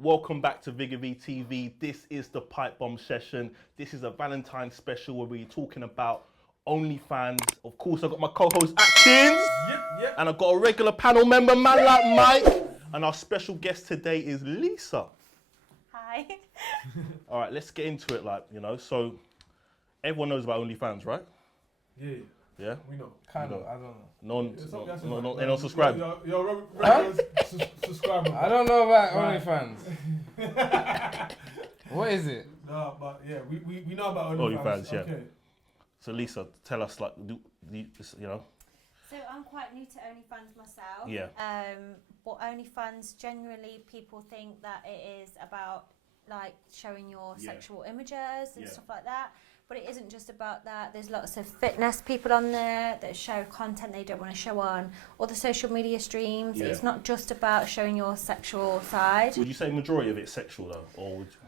Welcome back to Vigga VTV. This is the Pipebomb Session. This is a Valentine special where we're talking about OnlyFans. Of course, I've got my co-host Atkins. Yep. And I've got a regular panel member, man like Mike. And our special guest today is Lisa. Hi. All right, let's get into it. So everyone knows about OnlyFans, right? Yeah. Yeah? We know. Kind of, I don't know. No, anyone subscribe? Yo, subscribe. I don't know about OnlyFans. What is it? No, but yeah, we know about OnlyFans, yeah. Okay. So Lisa, tell us, So I'm quite new to OnlyFans myself. Yeah. But OnlyFans, generally people think that it is about like showing your sexual images and stuff like that. But it isn't just about that. There's lots of fitness people on there that show content they don't want to show on, or the social media streams. Yeah. It's not just about showing your sexual side. Would you say majority of it's sexual though, or would you...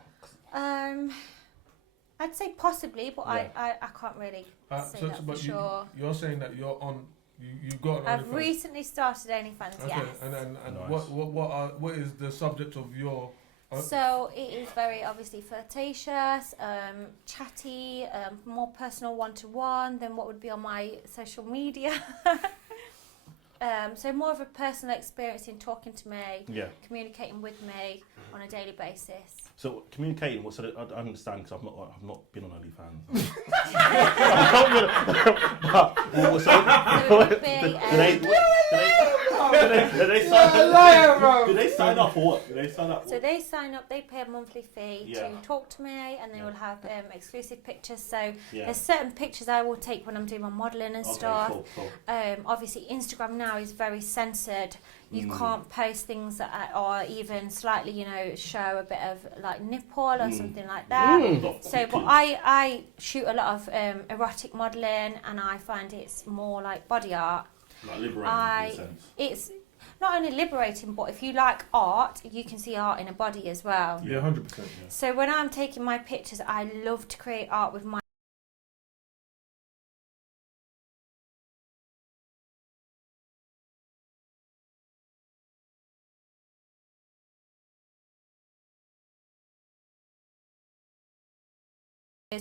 I'd say possibly, but Yeah. I can't really say that for sure. You're saying that you're on. You got. I've OnlyFans. recently started OnlyFans. Okay. Yes. And Nice. what is the subject of your? So it is very obviously flirtatious, chatty, more personal one-to-one than what would be on my social media. So more of a personal experience in talking to me, communicating with me on a daily basis. So communicating, I understand because I've not been on OnlyFans. Do they sign up or what? Do they sign up? So they sign up, they pay a monthly fee to talk to me, and they will have exclusive pictures. So there's certain pictures I will take when I'm doing my modelling and stuff. Cool. Obviously Instagram now is very censored. You can't post things that are even slightly, show a bit of like nipple or something like that. So, but I shoot a lot of erotic modelling, and I find it's more like body art. Like liberating in a sense. It's not only liberating, but if you like art, you can see art in a body as well. Yeah, 100%. Yeah. So when I'm taking my pictures, I love to create art with my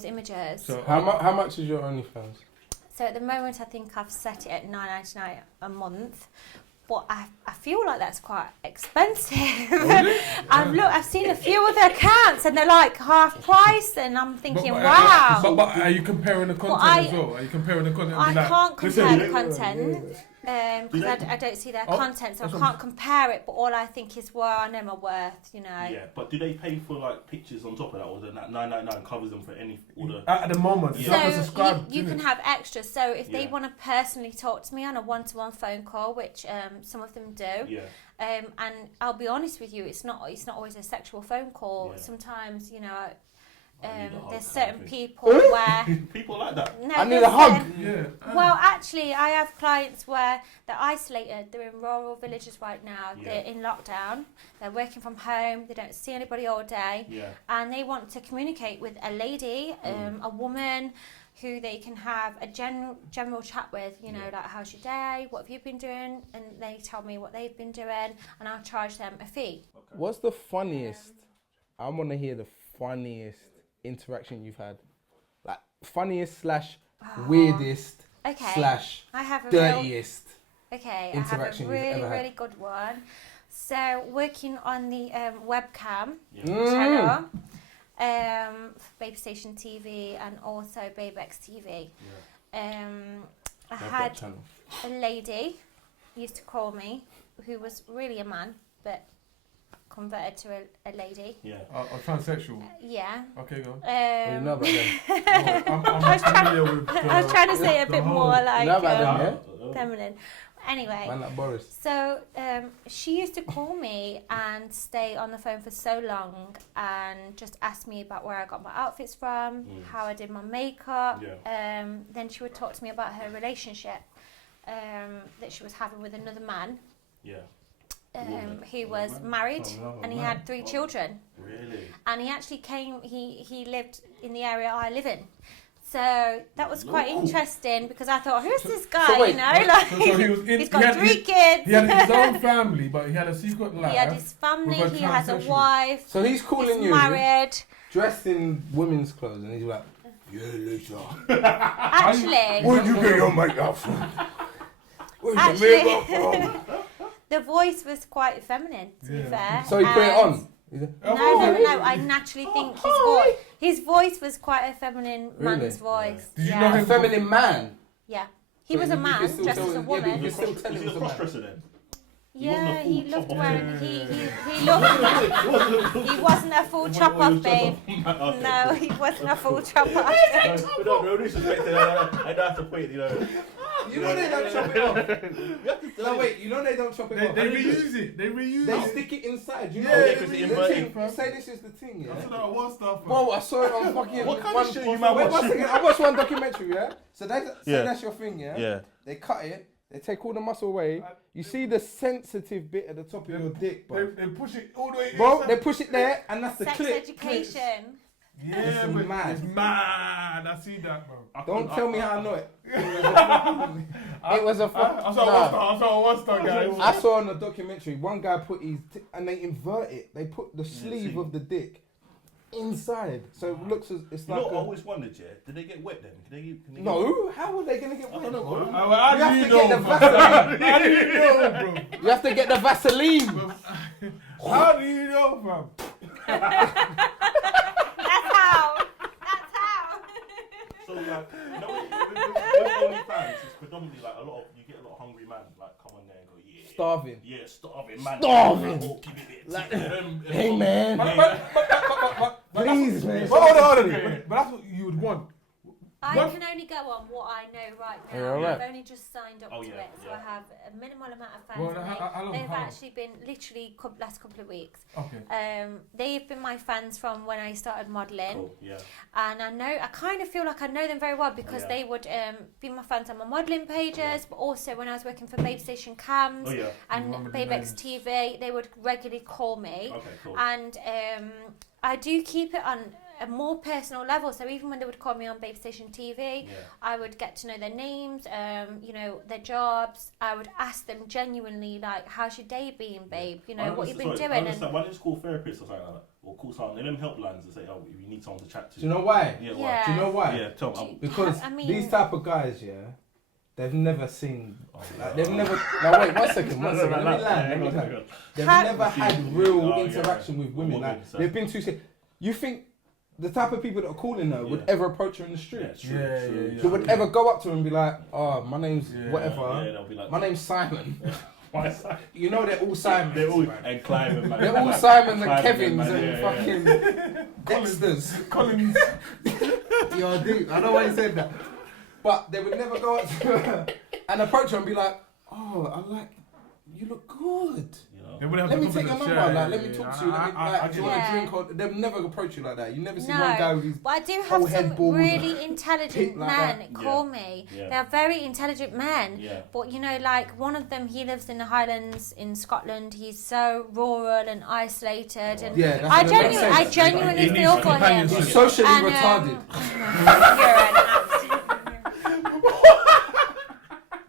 images. So how much is your OnlyFans? So at the moment, I think I've set it at $9.99 a month, but I feel like that's quite expensive. I've seen a few other accounts and they're like half price, and I'm thinking, wow. But are you comparing the content as well? Are you comparing the content? I can't compare the content. Because I don't see their content, so I can't compare it. But all I think is, well, I know my worth, Yeah, but do they pay for like pictures on top of that, or that $9.99 covers them for any order? At the moment, you have to subscribe. You can have extras. So if they want to personally talk to me on a one-to-one phone call, which some of them do, and I'll be honest with you, it's not always a sexual phone call. Yeah. Sometimes, there's certain people where people like that. no, I need a hug. Well, actually, I have clients where they're isolated. They're in rural villages right now. Yeah. They're in lockdown. They're working from home. They don't see anybody all day, and they want to communicate with a lady, a woman, who they can have a general chat with. Like, how's your day? What have you been doing? And they tell me what they've been doing, and I'll charge them a fee. Okay. What's the funniest? I want to hear the funniest interaction you've had, like funniest / weirdest / I have a dirtiest I have interaction a you've ever had. really good one. So working on the webcam channel for Baby Station TV and also Babex TV. I had a lady used to call me who was really a man, but converted to a lady. A transsexual. Yeah. Okay, go on. You know about them. I'm familiar with I was trying to say a bit more like You know about them, feminine. Anyway, Man like Boris. so she used to call me and stay on the phone for so long and just ask me about where I got my outfits from, how I did my makeup. Then she would talk to me about her relationship that she was having with another man. Who was married and he had 3 children. Really? And he actually came, he lived in the area I live in. So that was quite interesting because I thought, who's this guy? so wait, you know, like So he was in, he's got 3 kids. He had his own family, but he had a secret life. He had his family. with a He has a transsexual. wife. So he's calling He's you married. dressed in women's clothes, and he's like, "Yeah, Lisa, Actually, where'd you get your makeup from? Where's Actually- your makeup from?" the voice was quite feminine, to be fair. So he put it And- on. He's like, No. I naturally think his voice was quite a feminine man's Really? voice. Did you know a him? feminine man. Yeah. He But was a you man can still dressed tell as a him- yeah, but woman. you can still tell Was him he a it's a man. cross-dresser then? Yeah, he wasn't a full loved chop-off wearing. man. He wasn't a full chop off, babe. No, he wasn't a full chop off. No disrespect. I don't have to put it, you know. You know they don't chop it off. No, wait, you know they don't chop it off. They reuse it. They reuse They it. stick it inside. You Yeah, know, yeah, because the it's inverted. thing, say this is the thing, yeah. That's what I want stuff. Bro, I saw it on fucking. What kind one, of shit you man wait, one watching? second, I watched one documentary, yeah. So say Yeah. that's your thing, yeah. Yeah. They cut it. They take all the muscle away. You see the sensitive bit at the top of your dick, bro. They push it all the way Bro, inside. they push it there, and that's the Sex clip. education. Yeah, It's but mad. it's mad. I see that, bro. Don't tell me how I know it. It was a I saw one star, guys. I saw on the documentary one guy put his and they invert it. They put the sleeve of the dick inside, so it looks as it's You like. know what I always wondered, yeah? Did they get wet then? Can they get No, how are they gonna get wet? I don't know. How You have do to you get know, the bro? Vaseline. How do you know, bro? You have to get the Vaseline. How do you know, fam? That's how. So like, you know, with OnlyFans, it's predominantly like you get a lot of hungry man like come on there and go, yeah, Starving. yeah, starving man, Starving. Like, oh, give it a Like, bit. hey man, But please man. hold on. But that's what you would want. I What? can only go on what I know right now. Yeah, alright. I've only just signed up Oh, to yeah, it, so yeah. I have a minimal amount of fans. Well, on it. how long? They've How long? actually been literally last couple of weeks. Okay. They've been my fans from when I started modelling, Cool, yeah. and I kind of feel like I know them very well because Yeah. they would be my fans on my modelling pages, but also when I was working for Babe Station Cams Oh yeah. and Remember the Babe names. TV, they would regularly call me. Okay, cool. And I do keep it on a more personal level. So even when they would call me on Babe Station TV, Yeah. I would get to know their names, you know, their jobs. I would ask them genuinely, like, how's your day been, babe? You know, what you've been doing. I And understand. Why don't you just call therapists or something like that? Or call someone in them helplines and say, oh, you need someone to chat to. Do you know why? Yeah, why? Yeah. Do you know why? Yeah, tell me. Because I mean- these type of guys, yeah, they've never seen. Like, they've never. Now wait, one second. Let me land. They've never had real interaction with women. Like so- they've been too sick. You think the type of people that are calling her would Yeah. ever approach her in the street? Yeah, true, Yeah, true, yeah, true. They would ever go up to her and be like, "Oh, my name's Yeah. whatever. Yeah, they'll be like, My name's Simon." why is that? You know they're all Simons. They're all man. and climbing, man. They're all Simons and Climbing, Kevins man, and yeah, fucking Dexters. Collins. You're deep. I know why you said that. But they would never go up to her and approach her and be like, "Oh, I like, you look good. You know? They would have Let the me take your confidence. number. Yeah, Like, let yeah, me yeah. talk to you. Let me, I like, do you want Yeah. a drink? Or they'll never approach you like that. You never see No. one guy with his But I do whole have head some bald, really intelligent pit like men that. call Yeah. me. Yeah. They're very intelligent men. Yeah. But you know, like one of them, he lives in the Highlands in Scotland. He's so rural and isolated, and Yeah, that's I what makes sense. genuinely He feel needs for him. companionship. He's socially And, retarded. You're an absolute-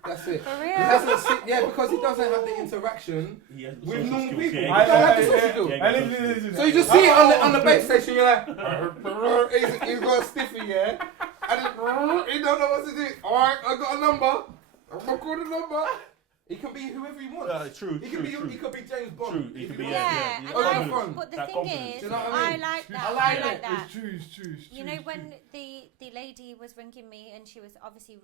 That's it. For He real. doesn't sit, yeah, because he doesn't have the interaction He has with social normal skills, people. yeah, He don't have the yeah, social yeah, skills. yeah. Listen. So you just see it on the base station, you're like, he's got a stiffy, yeah? And he don't know what to do. Alright, I got a number. I'm gonna call the number. He can be whoever he wants. True, He true, could be true. he could be James Bond. True, he If could be, he Yeah, wants. yeah. and Oh, I, that's fun. but the That thing confidence. is, Do you know what I I mean? like that. I like I like it. that. It's true, it's true. You know, when the lady was ringing me and she was obviously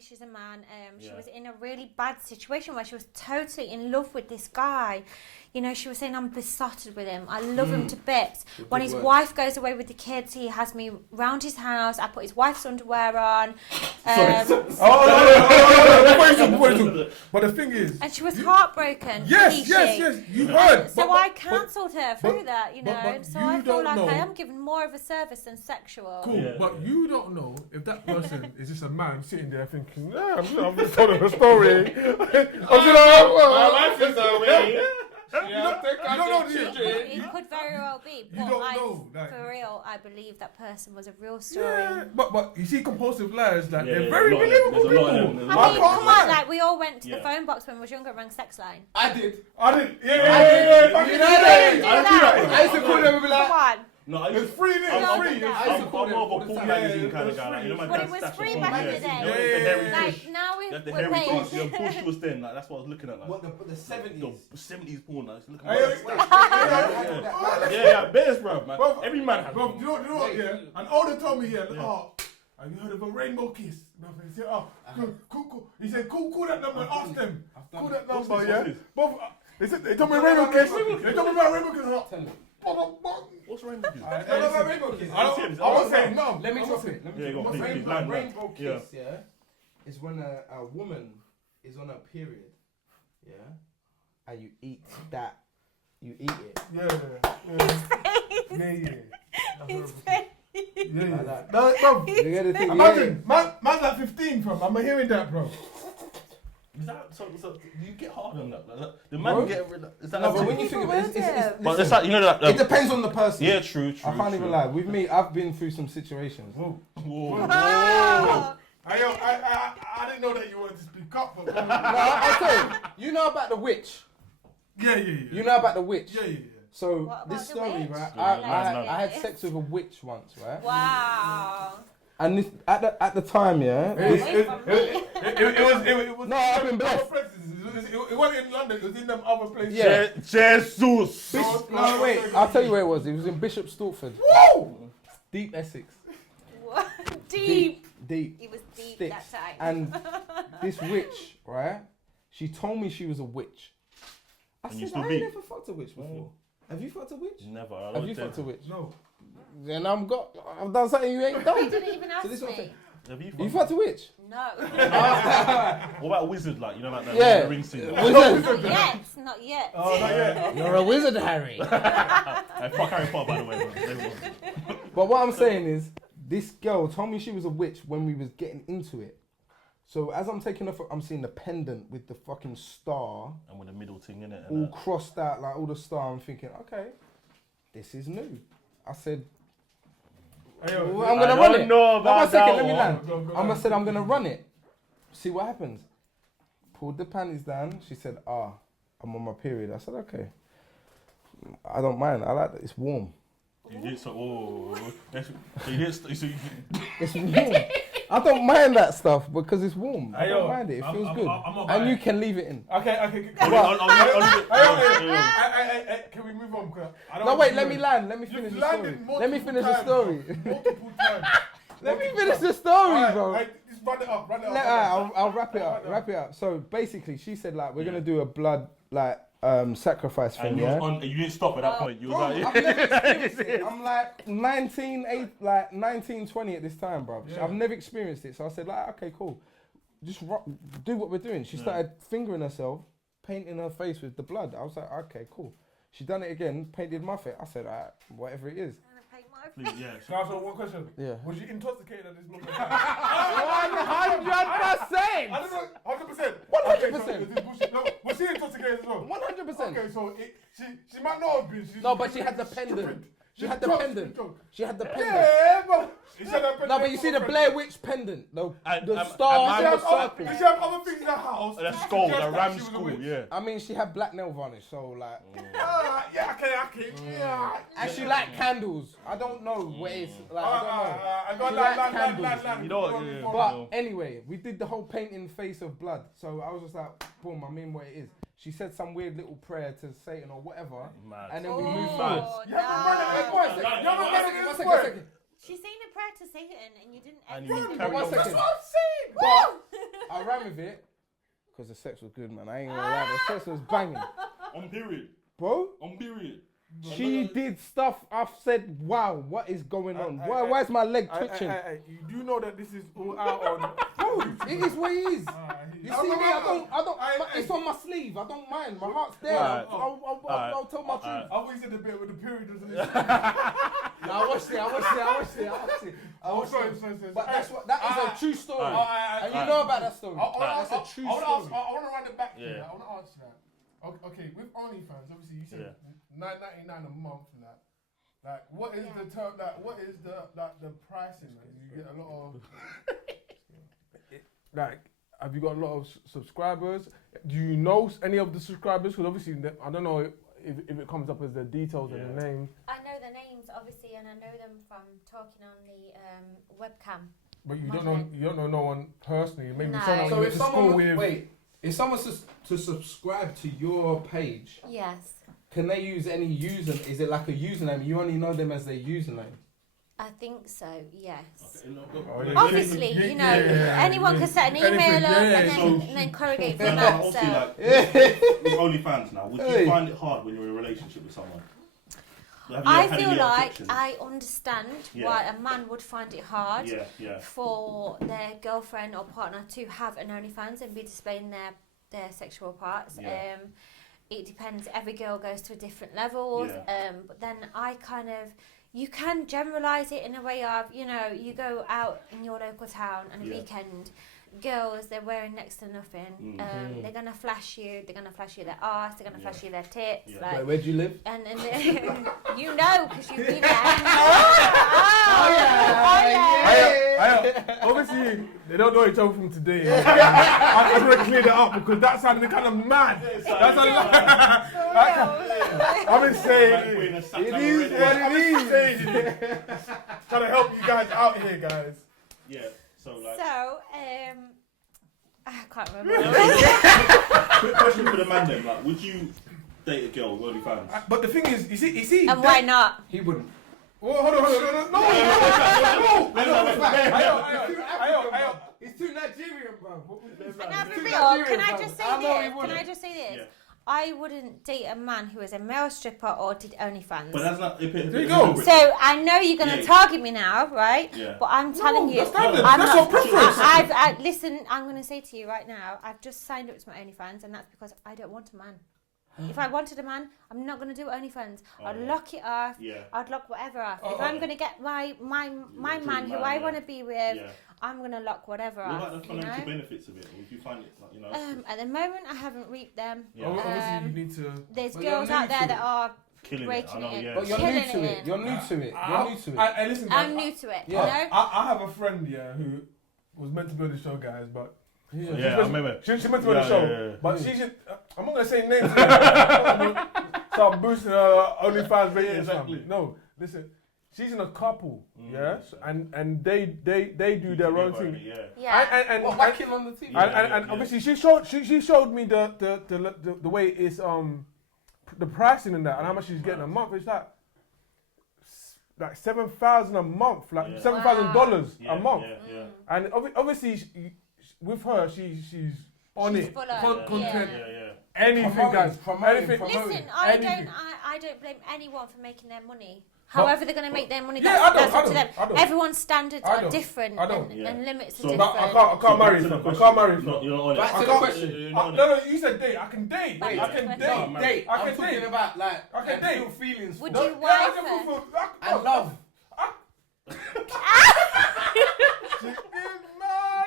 she's a man. She Yeah. was in a really bad situation where she was totally in love with this guy. You know, she was saying, I'm besotted with him. I love him to bits. When his words. wife goes away with the kids, he has me round his house. I put his wife's underwear on. But the thing is, And she was heartbroken. yes, you heard. So I cancelled her through that, you know. but so you I feel don't like know. I am giving more of a service than sexual. Cool, Yeah. but you don't know if that person is just a man sitting there thinking, nah, I'm just telling a story. My life is away. Yeah, take out don't know, the do you? children. It could very well be. You But don't I, know, like- for real, I believe that person was a real story. Yeah, but you see compulsive liars, like, Yeah, they're yeah, very there's a lot of believable them, there's a lot of people. them, I mean, can't come lie. on, like we all went to the Yeah. phone box when we was younger and rang sex line. I did. I didn't, I did. yeah. You didn't know that? do I that. I used to call them and be like, Come on. No, I It's used free, innit? I'm, It's I'm, free. I'm, It's I used to I'm call them more of all a the Paul time. magazine Yeah, kind of it's guy. Like, you know, free. my But dad's it was stash of free Paul back in the magazine. day. You know, the hairy Yeah. fish. Like now That's the we're hairy paying. fish. Yeah, Paul she was then. Like, that's what I was looking at. Like, what, the 70s? the 70s porn. Like, look Hey, at my yeah, bears, bro, man. Bro, Every man has Bro, one. you know what, yeah? An older told me, yeah, oh, have you heard of a rainbow kiss? Nothing. He said, oh, cool. He said, call that number and ask them. Call that What's number, this? yeah? What's this? They told me rainbow kiss. They told me about rainbow kiss. Tell me. What's rainbow kiss? Tell me about rainbow kiss. I won't say no. Let me drop it. Yeah, go on, A please, rainbow, line, rainbow yeah. kiss, yeah, is when a woman is on a period, yeah, and you eat that, you eat it. Like that. No, bro. You get the thing? Imagine, man's like 15, fam. I'm hearing that, bro. Is that so? Do you get hard on that? Like, the man Bro? get rid of. Is that No, like but when you think about it, But listen, it's like, you know that. it depends on the person. Yeah, true. I can't even lie. With me, I've been through some situations. Whoa. Whoa. Wow. I didn't know that you wanted to speak up, but No, I'll tell you. You know about the witch. yeah. You know about the witch. Yeah. So What about this the story, witch? right? Yeah, I had sex with a witch once, right? Wow. And this at the time, yeah. Away This, from me. It was. No, I've been blessed. other places. It wasn't in London. It was in them other places. Yeah. Jesus. No, wait. I'll tell you where it was. It was in Bishop Stortford, Woo! deep Essex. What? Deep. Deep. It was deep Sticks. that time. And this witch, right? She told me she was a witch. I And you said, still I be? ain't never fucked a witch before. Have you fucked a witch? Never. Have you fucked a witch? No. Then I've done something you ain't You done. didn't even ask this is what I'm me. saying. Have you? You fucked a witch? No. What about a wizard? Like, you know, like that Yeah. ring scene. Wizard. Not yet. Not yet. Oh, not yet. You're a wizard, Harry. Hey, fuck Harry Potter, by the way. Bro. But what I'm saying is, this girl told me she was a witch when we was getting into it. So as I'm taking off, I'm seeing the pendant with the fucking star And with the middle thing in it. all crossed out, like all the star. I'm thinking, okay, this is new. I said, well, I'm gonna run it. know No, one second, let me one. land. Go I on. said I'm gonna run it. See what happens. Pulled the panties down. She said, I'm on my period. I said, okay. I don't mind. I like that. It's warm. You did so. So you did. So you, It's warm. I don't mind that stuff because it's warm. I Ayo, don't mind it. It I'm- feels I'm- good. I'm not And you buying. can leave it in. Okay. Can we move on? 'Cause I don't No, want wait. to Let do me it. land. Let me You've finish the landed story. multiple Let me finish the times, story. bro. Multiple times. Let me Multiple finish the times. story, Alright, bro. just run it up. I'll wrap it up. Wrap it up. So basically, she said like we're gonna do a blood sacrifice thing. and you, Yeah. was on, you didn't stop at that point. You was Bro, like, I've never experienced it. I'm like 19, 20 at this time, bro. Yeah. I've never experienced it. So I said, like, okay, cool. Just do what we're doing. She started fingering herself, painting her face with the blood. I was like, okay, cool. She done it again, painted my face. I said, all right, whatever it is. please, yeah. Can I ask one question? Yeah. Was you intoxicated at this moment? 100%. I don't know. 100%. 100%. No, was she intoxicated as well? 100%. Okay, so she might not have been. No, but she had the pendant. She had the pendant. She had the pendant. Yeah, but she said that No, but you see the Blair Witch pendant, the And stars and and the circle. Did she have other things in her house? The to skull, suggest the that ram she was a skull, witch? yeah. I mean, she had black nail varnish, so like, Yeah, okay. Yeah. and she liked candles. I don't know what it's like. I I don't got She likes candles. land. You know what, yeah. know. But anyway, we did the whole painting face of blood. So I was just like, boom, I mean what it is. She said some weird little prayer to Satan or whatever, Mad. and then we Oh, moved forward. You haven't run it in One this second, way. You haven't run it in one this second, way. second. She's saying a prayer to Satan and you didn't And exit you it. carry One on. second. That's what I'm saying. But I ran with it because the sex was good, man. I ain't gonna lie, the sex was banging, On period. bro. On period. She did stuff. I've said, wow, what is going on? Why is my leg twitching? You do know that this is all out on. Bro, it is what it is. You see me? I don't. I- It's on my sleeve. I don't mind. My heart's there. Alright. I'll tell my truth. I always said the bit with the period doesn't it? No, I watched it. Sorry. But that is a true story. And you know about that story. That's a true story. I want to run it back to Yeah. you. I want to answer that. Okay, with OnlyFans, obviously you said Yeah. $9.99 a month and that. Like, what is the term? Like, what is the pricing? Like, you get a lot of. Like, have you got a lot of subscribers? Do you know any of the subscribers? Because obviously, I don't know if it comes up as the details and the names. I know the names, obviously, and I know them from talking on the webcam. But you don't know no one personally. Maybe No. someone So you if went to school someone with. if someone's to subscribe to your page, Yes. can they use any username? Is it like a username? You only know them as their username. I think so, yes. Okay, Obviously, you know, anyone can set an email up and then corrugate from that. Obviously, So. like, with OnlyFans now, would you find it hard when you're in a relationship with someone? I feel like I understand why a man would find it hard for their girlfriend or partner to have an OnlyFans and be displaying their sexual parts. Yeah. It depends. Every girl goes to different levels. But then I kind of, you can generalise it in a way of, you know, you go out in your local town on a weekend, girls, they're wearing next to nothing. They're going to flash you. They're going to flash you their arse. They're going to flash you their tits. Yeah. Like, Where do you live? and you know, because you've been there. Obviously, they don't know each other from today. I'm going to clear that up because that sounded kind of mad. I've been saying it is what it is. Trying to help you guys out here, guys. Yeah, so like... So, I can't remember. Quick question for the man then, like, would you date a girl with OnlyFans? But the thing is, you see, And why not? He wouldn't. Oh, hold on. No. He's too Nigerian, bro. And I'll be real, can I just say this? Yeah. I wouldn't date a man who is a male stripper or did OnlyFans. But that's not... There you go. So I know you're going to target me now, right? Yeah. But I'm telling you, That's your preference. listen, I'm going to say to you right now, I've just signed up to my OnlyFans, and that's because I don't want a man. If I wanted a man, I'm not going to do OnlyFans. I'd lock it off. Yeah. I'd lock whatever off. If I'm going to get my man who I want to be with, I'm going to lock whatever off. What about the financial benefits of it? Would you find it, like, you know... At the moment, I haven't reaped them. Yeah. Obviously, you need to... There's girls out there that are Killing breaking it, I know, it. But you're Killing new to it. it. You're new to it. Listen, guys, I'm new to it. Yeah. You know? I have a friend, who was meant to be on the show, guys, but... Yeah, I remember. She meant to be on the show, yeah. but she should... I'm not going to say names. Start boosting her OnlyFans ratings. Exactly. No, listen. She's in a couple, yes, and they do their own thing. Yeah. And whacking on the TV. And obviously she showed me the way it's the pricing and that and how much she's getting a month. It's like $7,000 a month, like $7,000 a month. And obviously with her, she's on it. Full of Content. yeah. Anything, guys. Anything. Listen, I don't blame anyone for making their money. However they're going to make their money, Yeah, that's up to them. I don't. Everyone's standards I are don't. different I don't. and limits are So different. I can't marry her. I can't marry her. You're not on it. Back to the question. No, you said date. I can date. Wait, I can wait. date. No, date. I I'm can talking date. about like I can feel date. feelings. Would for- you wife her? and love.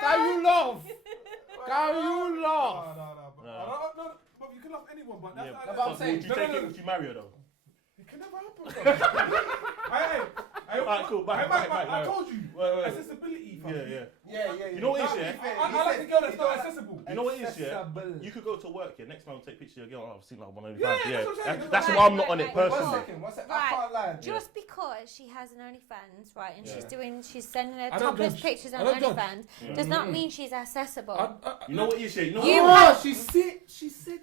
Can you love? Can you love? No, but you can love anyone, but that's Yeah, not... but I'm saying- Would you take it? Would you marry her though? It can never happen, bro. Alright, cool. Back. I told you. Wait. Accessibility, fam. Yeah. You know what it is, yeah? I like a girl that's not accessible. You know what it is, yeah? Accessible. You could go to work, yeah? Next time take pictures of your girl. Oh, I've seen like one of those. Yeah, Yeah, that's what I'm saying. that's Right, why I'm not on right, it right. personally. One second. I Right. can't lie. Just because she has an OnlyFans, right, and Yeah. she's sending her I don't topless judge. pictures I on don't judge. OnlyFans, does not mean she's accessible. You know what it is, yeah? You know You what? have- She said.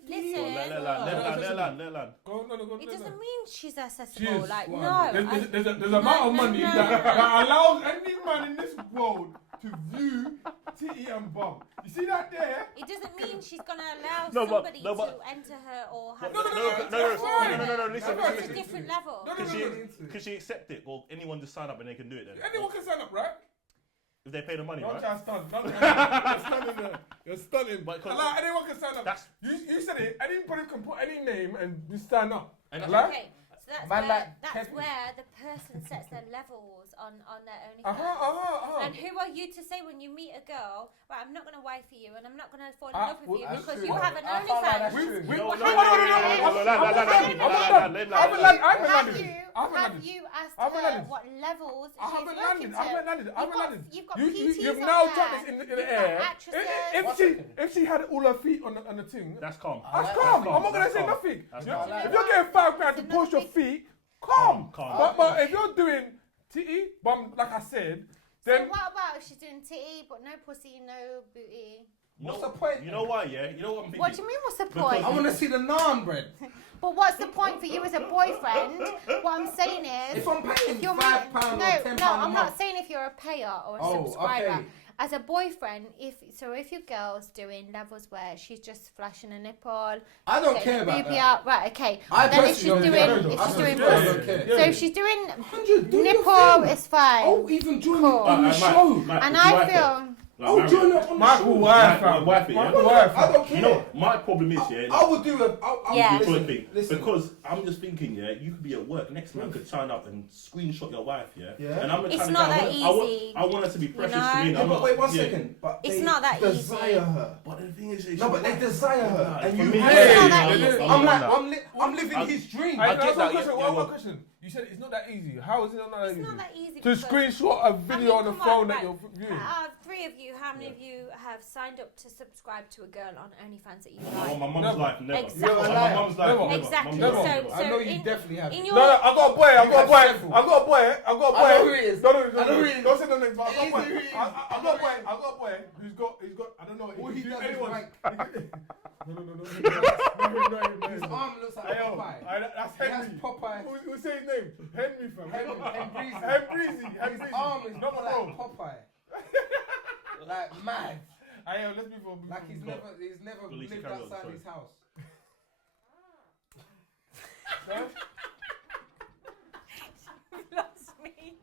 Listen, Let her land. Go. it doesn't mean she's accessible. is. Like, Well, no. There's an amount of money that allows any man in this world to view titty and bum. You see that there? It doesn't mean she's gonna allow No, but- somebody no, but- to enter her or have. No, Listen. It's a different level. Could she accept it, or anyone just sign up and they can do it then? Anyone can sign up, right? If they pay the money, Don't right? try to stun. You're stunning there. You're stunning. But 'cause- Like, anyone can sign up. That's- You said it. Anybody can put any name and just sign up. And Like? Okay, so Man, like that's Kevin. where the person sets their levels on their OnlyFans. And who are you to say when you meet a girl, right, I'm not going to wife you and I'm not going to fall in love with you because you have an OnlyFans? Have you asked her what levels she's working to? You've got PTs You've on now there. dropped this in the air. If she had all her feet on the thing, That's calm. that's calm. I'm not gonna say nothing. If you're getting £5 to post your feet, calm. But if you're doing titty, bum, like I said, So then what about if she's doing titty but no pussy, no booty? What's the point? You know why, yeah? You know what I'm thinking? What do you mean, what's the point? I want to see the naan bread. But what's the point for you as a boyfriend? What I'm saying is, If I'm paying if you're £5 or £10 a I'm not month. saying if you're a payer or a Oh, subscriber. okay. As a boyfriend, if your girl's doing levels where she's just flashing a nipple, I don't getting care a about boobie that. out, right? Okay. I Then if she's personally doing, don't care. if I she's doing, personally pussy, don't care. so if she's doing 100, do your nipple, thing. it's fine. Oh, even join Cool. on the show. And I feel. Oh, join it on the Michael show. wife, Michael wife. I don't care. You know, my problem is, yeah. I would do a. Yeah. Listen. Because I'm just thinking, yeah, you could be at work, next man could turn up and screenshot your wife, yeah. Yeah. And I'm It's trying not to, that easy, I want her to be precious know? to me. Yeah, but wait 1 second. But It's they not that desire easy. her. But the thing is, No, but they desire her, and for you. me, It's not that easy. I'm like, I'm living his dream. I get get that, question. yeah, One yeah. question. You said it's not that easy. How is it not that It's easy? not that easy. To because- screenshot a video on the come phone that right. you're viewing. Out of 3 of you, how many of you have signed up to subscribe to a girl on OnlyFans that you Oh, like? my mum's Never. life, never. Exactly. My mum's life, Never. never. Exactly. Mum's Never. life, So, I know so you definitely have. in it. your No, I got a boy. I got a boy. several. I got a boy. I got a boy. I know who it is. No, I know who it is. Don't say the name. But I got a boy. It is who it is. I got a boy. I got a boy. He's got. I don't know. All he can do does is anyone. wank. No. His arm looks like Ayo, Popeye. that's He has Henry. Popeye. Who say his name? Henry, fam. Breezy. His arm is Not like bro. Popeye. Like mad. Ayo, let's move on. Like he's never Lisa, lived carry on, outside sorry. his house. lost me.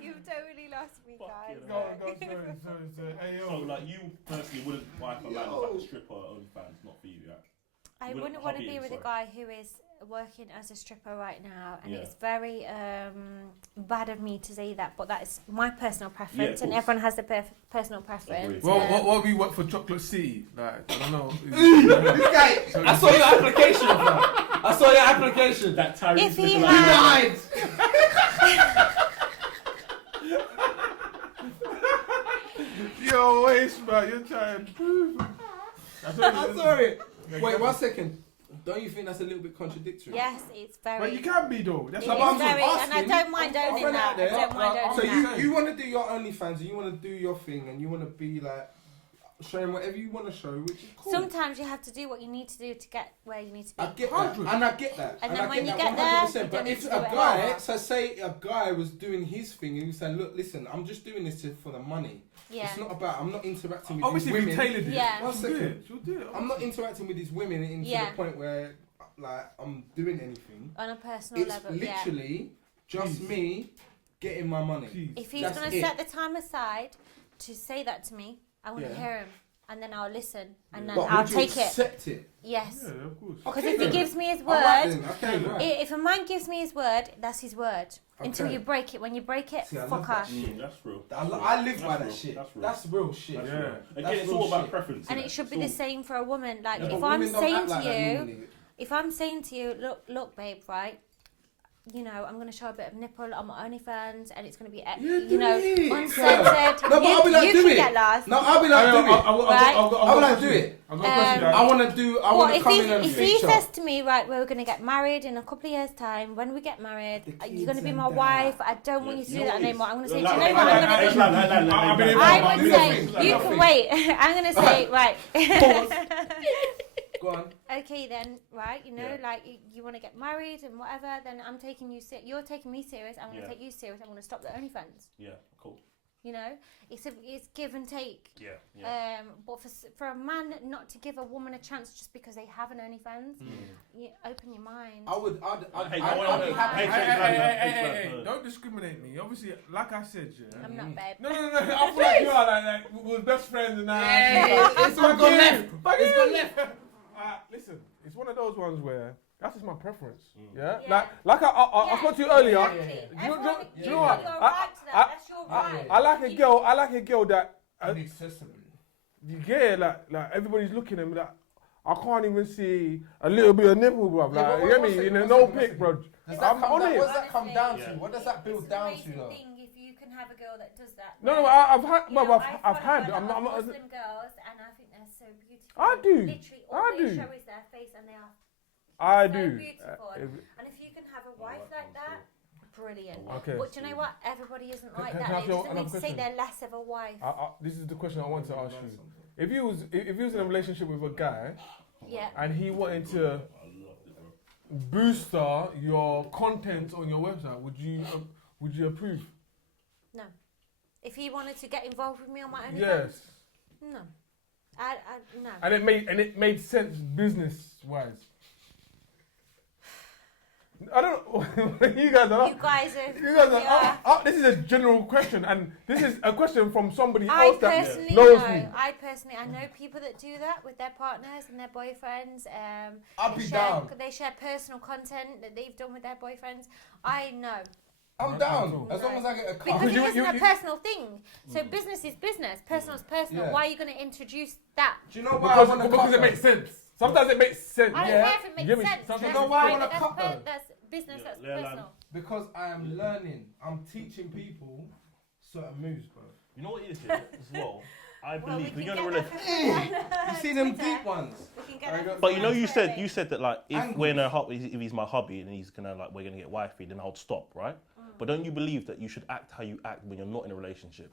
You've totally lost me, guys. Fucking Go on, sorry. Ayo. So, like, you personally wouldn't wife a man who's like a stripper or OnlyFans, not for you, yeah? I Wouldn't wouldn't want to hobby be it, with a sorry. guy who is working as a stripper right now, and Yeah. it's very bad of me to say that, but that is my personal preference, of and course. everyone has their personal preference. Agreed. Well, what we want for Chocolate City? Like, I don't know. This guy, I saw your application, bro. I saw your application. That Tyrese If he looking had- Lied. Yo, waste, man. You're trying to prove. I'm sorry. Wait 1 second. Don't you think that's a little bit contradictory? Yes, it's very. But you can be though. That's It No, is but I'm just very, and I asking. don't mind I'll owning run that. out there. I don't mind owning So that. you want to do your OnlyFans and you want to do your thing and you want to be like showing whatever you want to show, which is cool. Sometimes you have to do what you need to do to get where you need to be. I get that, and I get that, And and then I when get you that get there, 100%. you But don't if need to a do it guy, anymore. so say a guy was doing his thing and he said, "Look, listen, I'm just doing this for the money. Yeah. It's not about. I'm not interacting with Obviously, these if you women. tailored it, Yeah. One she'll do second. it. She'll do it. I'm not interacting with these women into Yeah. the point where like I'm doing anything. On a personal It's level, yeah. literally just Please. me getting my money. Please. If he's That's going to it. set the time aside to say that to me, I want to Yeah. hear him, and then I'll listen, and then But I'll would you take it. accept it? Yes. Yeah, of course. Because Okay if he then. gives me his All right word, then. Okay, right. if a man gives me his word, that's his word. Until Okay. you break it. When you break it, See, I love fuck that off. shit. That's real. I live by that real. shit. That's real. That's real shit. That's Yeah. real. Again, That's it's real all about shit. preference. And innit? it should be It's the same for a woman. Like Yeah, if but I'm women don't saying act to like that you, normally. if I'm saying to you, look, babe, right? You know, I'm going to show a bit of nipple on my OnlyFans, and it's going to be, Yeah, you know, do it. uncensored. No, but I'll be like, you do can it. get lost. No, I'll be like, do it. Right? I would like do it. I've got a question. I want to do. I Well, want to if come he, in and if he feature. says to me, right, we're going to get married in a couple of years' time, when we get married, The you're going to be kids my and wife, I don't want you to You do know that what it is? anymore. I'm going to say, do Like- you know like- what like- I'm going to do? I would say, Nothing. you can wait. I'm going to say, right. Go on. Okay then, right, you know, Yeah. like you want to get married and whatever, then I'm taking you you're taking me serious, I'm going to Yeah. take you serious, I'm going to stop the OnlyFans. Yeah, cool. You know, it's give and take. Yeah. But for a man not to give a woman a chance just because they have an OnlyFans, you open your mind. I would. Hey, I'd be happy. Hey, don't discriminate me. Obviously, like I said, yeah. I'm not, babe. No. I feel like you are like we're best friends and that. It's all gone left. It's gone left. Listen, it's one of those ones where That's just my preference. Mm. Yeah. Yeah. Like I spoke to you earlier. Exactly. Do you know Everyone- do you know what? You're right to that. That's your right. I like a girl. I like a girl that Inaccessible. yeah, like everybody's looking at me like I can't even see a little bit of nipple, bro. Yeah, Like but you get what's me it- in a what's no it- pic, bro. Does I'm that come on down, it. what does that come down Honestly, to? What does that build it's down an to amazing though? thing if you can have a girl that does that. No, Like, I've had, you know, bro, I I've follow had. a lot I'm of not. Muslim girls, and I think they're so beautiful. I do. Literally, all I they do. show is their face, and they are I so do. beautiful. And if you can have a wife like that, brilliant. Okay. But do you know what? Everybody isn't like can I that. ask It you doesn't another mean to say question? they're less of a wife. This is the question I want to ask you. If you was in a relationship with a guy Yeah. and he wanted to booster your content on your website, would you approve? No. If he wanted to get involved with me on my OnlyFans, Yes. no. I no. And it made sense business wise. I don't know. You guys are. You guys are. You guys are. yeah. This is a general question, and this is a question from somebody I else that personally knows know. me. I know people that do that with their partners and their boyfriends. I'll be down. They share personal content that they've done with their boyfriends. I know. I'm down as long as I get a car. Because you- it isn't you- a personal thing. So business is business. Personal is personal. Yeah. Why are you going to introduce that? Do you know why I want to Because cut it makes sense. Sometimes it makes sense. I don't Yeah. care if it makes You get me? sense. Sometimes you know why I wanna that's cut per- them? That's business. Yeah, That's yeah, like- personal. Because I am learning. I'm teaching people certain moves, bro. You know what it is, yeah, as well? I Well, we believe when can you're in a get relationship. that You see them Twitter. deep ones. We can get that But you know, from you said Twitter. that like if Angles. we're in a hobby, if he's my hobby and he's gonna like we're gonna get wifey, then I'll stop, right? But don't you believe that you should act how you act when you're not in a relationship?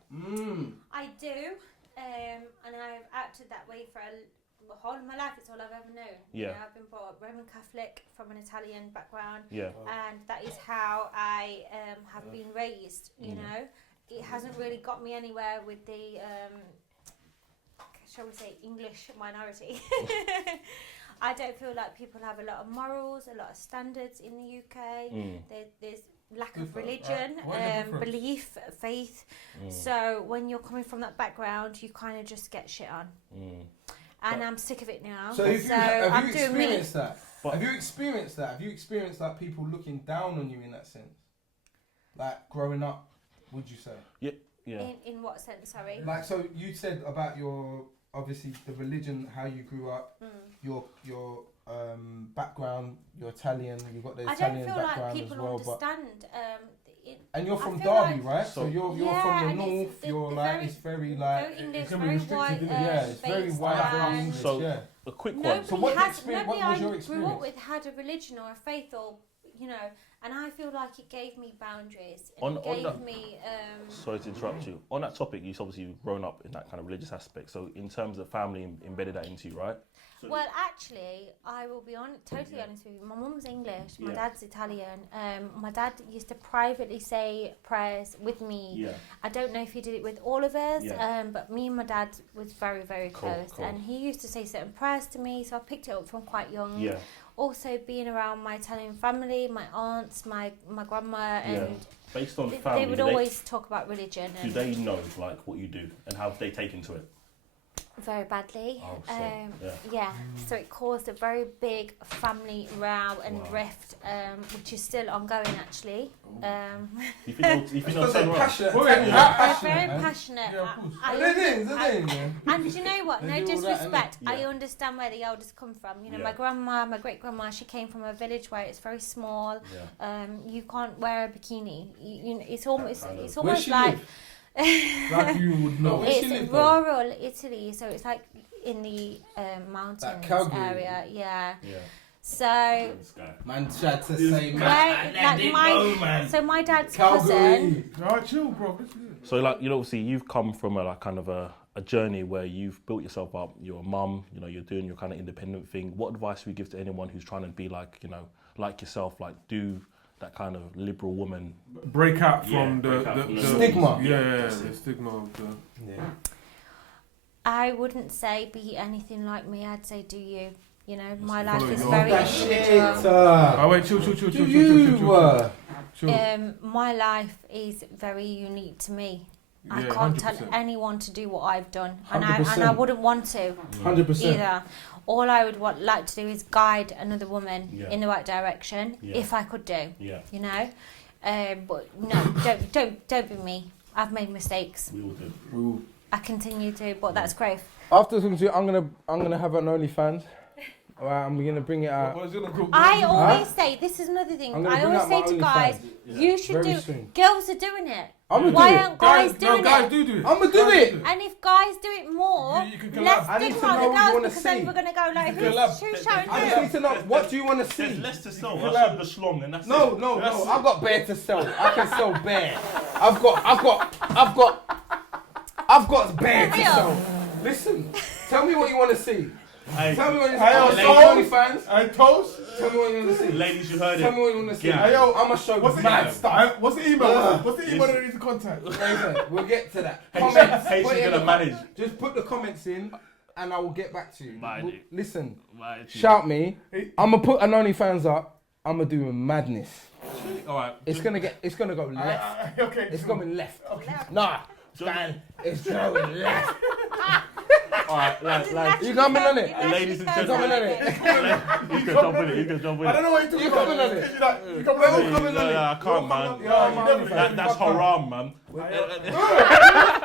I do, and I've acted that way for the whole of my life. It's all I've ever known. You Yeah. know, I've been brought up Roman Catholic from an Italian background, Yeah. and that is how I have been raised. You know, it hasn't really got me anywhere with the, shall we say, English minority. I don't feel like people have a lot of morals, a lot of standards in the UK. There's lack of religion, What is the difference? belief, faith. So when you're coming from that background, you kind of just get shit on. And I'm sick of it now. So have you I'm doing me. experienced that? Have you experienced that? Have you experienced like people looking down on you in that sense? Like growing up, would you say? Yeah. In what sense? Sorry. Like so, you said about your obviously the religion, how you grew up, your background, you're Italian, you've got the I Italian don't feel background like people as well, but understand. and you're I from feel Derby, like- right? So- You're Yeah, from the and it's north. the- You're the like very- it's very very like English, can be very restricted, white. isn't it? yeah, it's very based white, very and English. So- Yeah. A quick one. Nobody So what has, experience- nobody what was your I grew experience? up with had a religion or a faith or, you know, and I feel like it gave me boundaries. On- And on it gave that- me, Sorry to interrupt you. On that topic, you've obviously grown up in that kind of religious aspect. So in terms of family, embedded that into you, right? well, actually, I will be totally honest with you. My mum's English, my Yeah. dad's Italian. My dad used to privately say prayers with me. Yeah. I don't know if he did it with all of us, Yeah. but me and my dad was very, very Cool, close. cool. And he used to say certain prayers to me, so I picked it up from quite young. Yeah. Also, being around my Italian family, my aunts, my grandma, and Based on they family, would do always talk about religion. do And they know like what you do and how have they taken to it? very badly. Oh, so, yeah. So it caused a very big family row and Wow. rift, which is still ongoing actually. You think they'll Because turn they're around? passionate. Wait, Italian, how- They're passionate, very man. passionate. Yeah, of course. And do you know what? They No do all that, disrespect. innit? I Yeah. understand where the elders come from. You know, Yeah. my grandma, my great grandma, she came from a village where it's very small. Yeah. You can't wear a bikini. You know, it's almost kind of- it's Where almost she like live? Like you would know. Where she it's live, though? rural Italy, so it's like in the mountains Calgary. area. Yeah. Yeah. So This guy. Man tried to say, where, man, like my dad's cousin. Calgary. No, chill, bro. This is it. So like you know, obviously you've come from a like kind of a journey where you've built yourself up. You're a mum. You know, you're doing your kind of independent thing. What advice would you give to anyone who's trying to be like you know like yourself, like do that kind of liberal woman? Break out Yeah, from break out from the Stigma. Yeah, the stigma of the. Yeah. I wouldn't say be anything like me. I'd say do you. You know, my follow life is your very That shit. individual. Oh wait, chill. Do you? Chill. My life is very unique to me. I Yeah, can't tell 100%. anyone to do what I've done, and I 100%. wouldn't want to 100%. either. all I would like to do is guide another woman in the right direction, if I could do. Yeah. You know, but no, don't be me. I've made mistakes. We all do. I continue to, but that's growth. After talking to you, I'm gonna have an OnlyFans. Alright, I'm gonna bring it out. I always say, this is another thing. I always say to guys, you should Very do. soon. Girls are doing it. I'm gonna Why do it. aren't guys doing guys it? do it. I'm gonna do it. And if guys do it more, You can collab. less I need to stigma on know the what you girls, wanna because then see. we're gonna go like, collab. who's showing I just who? need to know what do you want to There's see. less to sell. collab. I'll show the schlong and that's it. No. I've got bear to sell. I can sell bear. I've got bear For to real? sell. Listen, tell me what you want to see. Hey, Tell me what you Hey, yo, want to see. Toast. OnlyFans. Hey, Toast. Tell me what you want to see. ladies, you heard Tell me it. what you want to see. Yeah. Hey, yo, I'ma show what's you the mad email? stuff. What's the email? What's the email Listen. that needs to contact? Listen, we'll get to that. Hey, Comments. she's Put it in gonna the manage. Just put the comments in, and I will get back to you. Mind Listen, Right, shout me. I'm gonna put an OnlyFans up. I'm gonna do madness. all right. It's gonna go left. Okay. It's going left. Nah, Stan, it's going left. All right, like, You coming on it? ladies and coming gentlemen. on it? You can jump in it. You can jump in I don't it. know what you're talking You about. coming on it? You coming We're on all it? coming on it. I can't, man. Yeah, you never That's haram, man.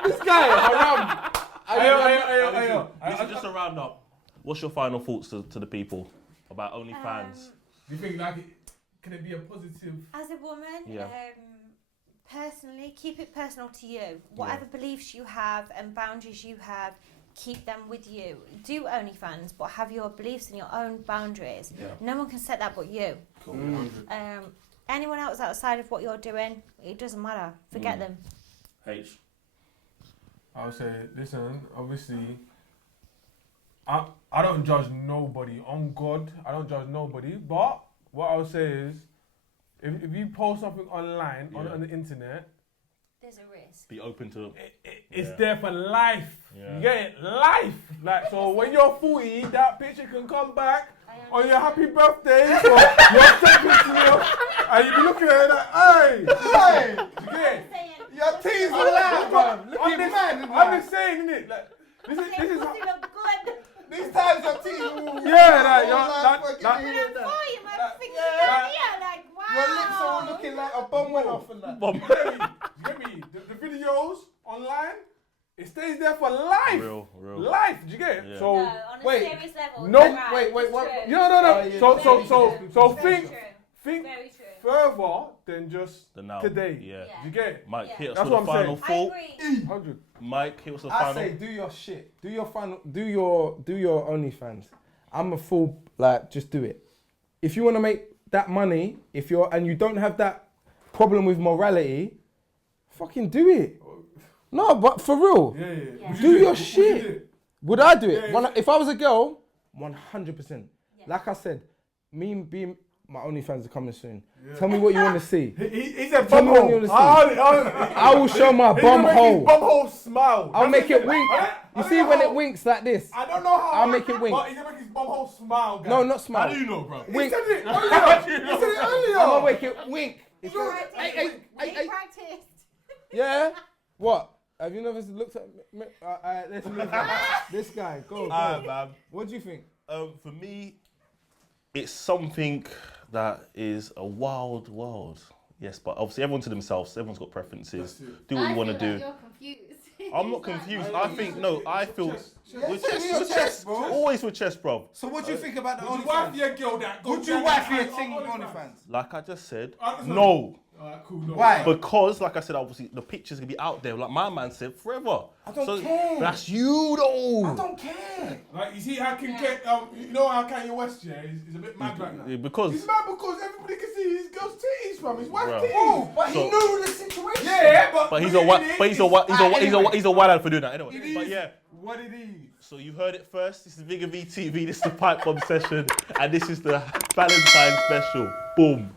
This guy, haram. Ayo. This is just a roundup. What's your final thoughts to the people about OnlyFans? Do you think like can it be a positive? As a woman, Yeah. personally, keep it personal to you. Whatever beliefs you have and boundaries you have, keep them with you. Do OnlyFans, but have your beliefs and your own boundaries. Yeah. No one can set that but you. Cool. Anyone else outside of what you're doing, it doesn't matter. Forget them. H. I would say, listen, obviously, I don't judge nobody. On God, I don't judge nobody. But what I would say is, if you post something online on the internet, There's a risk. Be open to. it's Yeah. there for life. Yeah. You get it? Life. Like, so when you're 40, that picture can come back on your happy birthday or your 70th, and you be looking at it like, hey, you get it? Your teeth are loud, man. Look at man. I'm just saying, innit? Like, this is look good. These times your teeth. yeah, like, like, Your lips are all looking like a bomb went off and that. Bomb. you get me? The videos online, it stays there for life. Real. Life, do you get it? Yeah. So, On a wait, serious level. no, you're right, wait, it's what- true. no. yeah, So Very think true. further Very true. than just The now. today. Yeah. You get it? Mike, Yeah. hit us That's with the what I'm final I thought. agree. 100. Mike, hit us with the I final. say do your shit. Do your final. Do your OnlyFans. I'm a fool. Like just do it. If you want to make that money, and you don't have that problem with morality, fucking do it. No, but for real. Yeah. Yeah. Would Do you your Would you shit. do it? Would I do it? Yeah, If I was a girl, 100%. Yeah. Like I said, me being my OnlyFans are coming soon. Tell me what you want to see. He said Tell bum me what hole. you wanna see. I I will show my bum hole. Bum hole smile. I'll make it wink. I You don't see know when how- it winks like this? I don't know how. I'll make it wink. But he's gonna make his bum hole smile, guys. No, not How smile. do you know, bro? He Wink. said it earlier. He said it earlier. I'm gonna make it wink. It's gonna, Practice. hey. Practice. Yeah? What? Have you never looked at me? Let's move on. This guy, go. Man. What do you think? For me, it's something that is a wild world. Yes, but obviously everyone to themselves. Everyone's got preferences. Do what you want to do. You're confused. I'm not confused. I feel with Your chest, bro. always with chest, bro. So what do you think about the Would you wife OnlyFans? your girl that? Would you wife your thing on OnlyFans? Like I just said, Alright, no. Alright, cool. No. Why? Because, like I said, obviously the picture's gonna be out there. Like my man said, forever. I don't care. That's you, though. I don't care. Like you see how you know how Kanye West is a bit mad right now. Yeah, because He's mad because everybody can see his girl's titties from his wife's Bro. titties. Oh, but he So- knew the situation. Yeah, but he's a wild lad for doing that anyway. It But is yeah. what it is. So you heard it first. This is Vigga VTV. This is the Pipebomb Session, and this is the Valentine special. Boom.